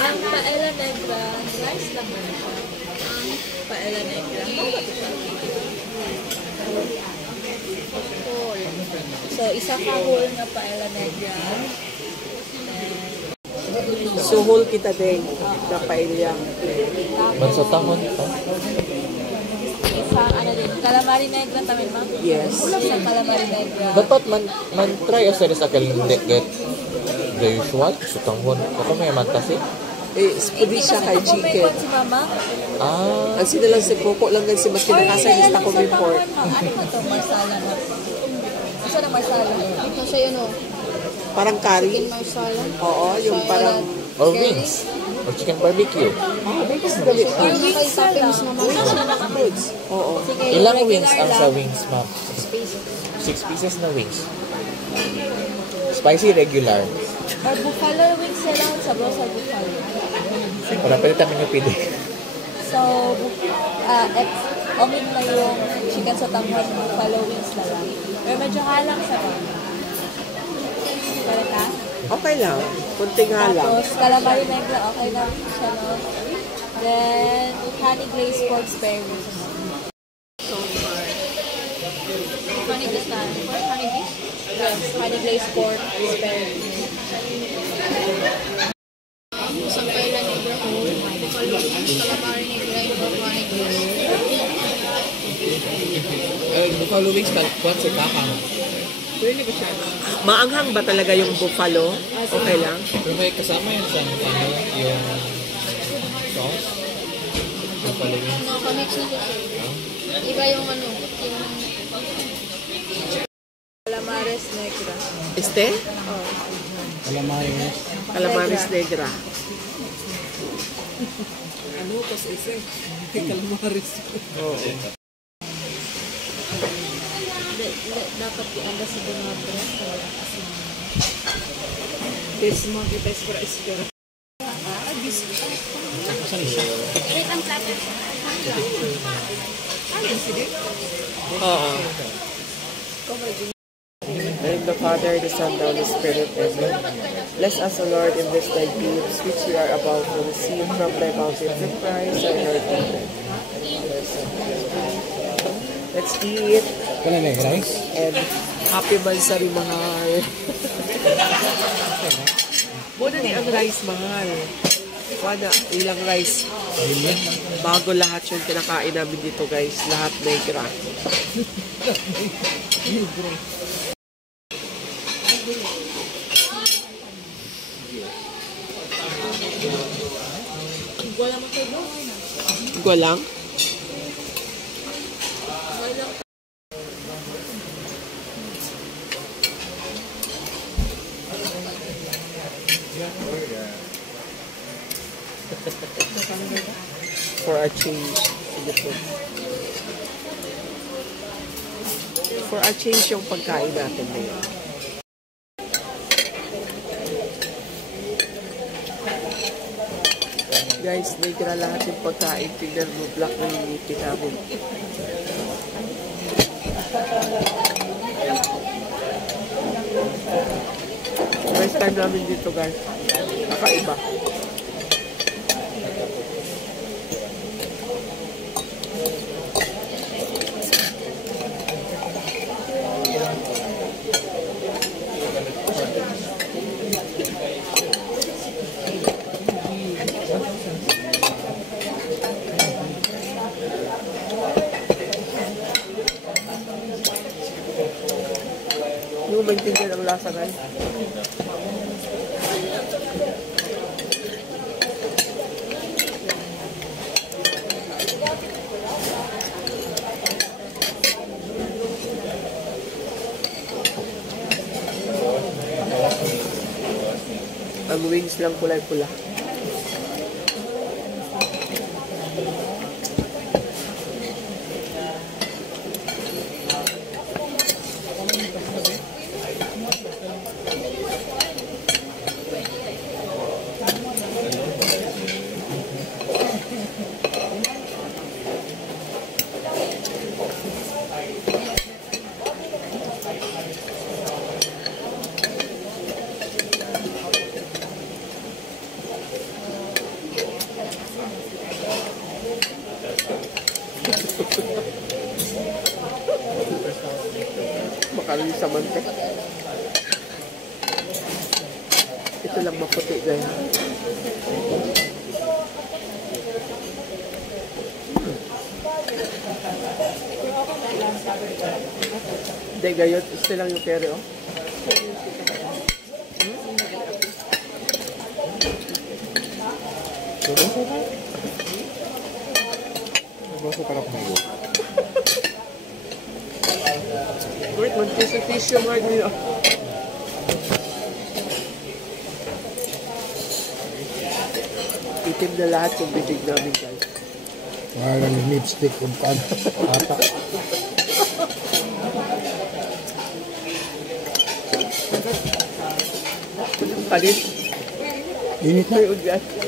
Ang paella negra, rice lang ba? Ang paella negra. Whole. So, isa ka whole na paella negra. So, whole kita din na paella. Magsatahon pa. Isang ano din, calamari negra tamin ma'am? Yes. Isang calamari negra. Dapat man try as sa akal get the usual sutanghon. Ako may man kasi. Eh, pwede siya kay chicken. Si mama? Ah, Ang sila lang si Coco lang din si mas kinakasay is na kong report. Ano ba ito? Marsala na. Isa na marsala. Ito siya yun o. Parang curry. Marsala. Oo, yung parang... or wings. Or chicken barbecue. Oh, because dali. Or wings na lang. Foods. Oo. Sige, Ilang regular wings ang sa lang. wings, ma'am? 6 pieces na wings. Spicy regular. Or buffalo wings na lang. Sabaw sa buffalo. Wala pwede tayo pili. So, omit na yung chicken sa tanghon, buffalo wings na lang. Pero medyo halang sa mga. Para ka? Okay lang. Kunting nga lang. Tapos, calamari negra, okay na siya, no? Then, honey glazed pork spare ribs. So far. Honey glazed na. Honey glazed? Yes, honey glazed pork spare ribs. Isang paella negra whole, buffalo wings, calamari negra, yung honey glazed. Buffalo wings, kuwan sa kakang. Maanghang ba talaga yung buffalo? Okay lang. Pero may kasama yun sa yung sauce. Buffalo wings. No, kamix na siya. Iba yung ano, yung calamares negra. Este? Oh. Calamares. Calamares negra. Ano, kasi isa. Calamares. Oo. Dapat ianda sa mga bread. Test mo, kita ispura ispura. Oo. And the Father, the Son, and the Spirit, Amen. Bless us, O Lord, in this thy gifts, which we are about to receive from thy mountains of Christ, our Lord. Amen. Let's eat. Kala na rice? And happy Mansari, mahal. Muna ni ang rice, mahal. Wala, ilang rice. Bago lahat yung kinakain namin dito, guys. Lahat negra. Guwalang? For a change. For a change yung pagkain natin ngayon. Guys, negra lahat yung pagkain. Tignan mo, black na yung ngipin namin. First time namin dito, guys. Kakaiba. Hindi mo maintindihan ang lasa, guys. Ang wings lang kulay-pula. karne sa mantek. Ito lang maputi guys. Hindi gayot. Ito lang yung kere oh. Baso ka lang kumayo. Wait, mag-tissue mga nyo. Itim na lahat yung bibig namin guys. Walang lipstick kung paano. Ata. Kalit. Init na. Ayun guys.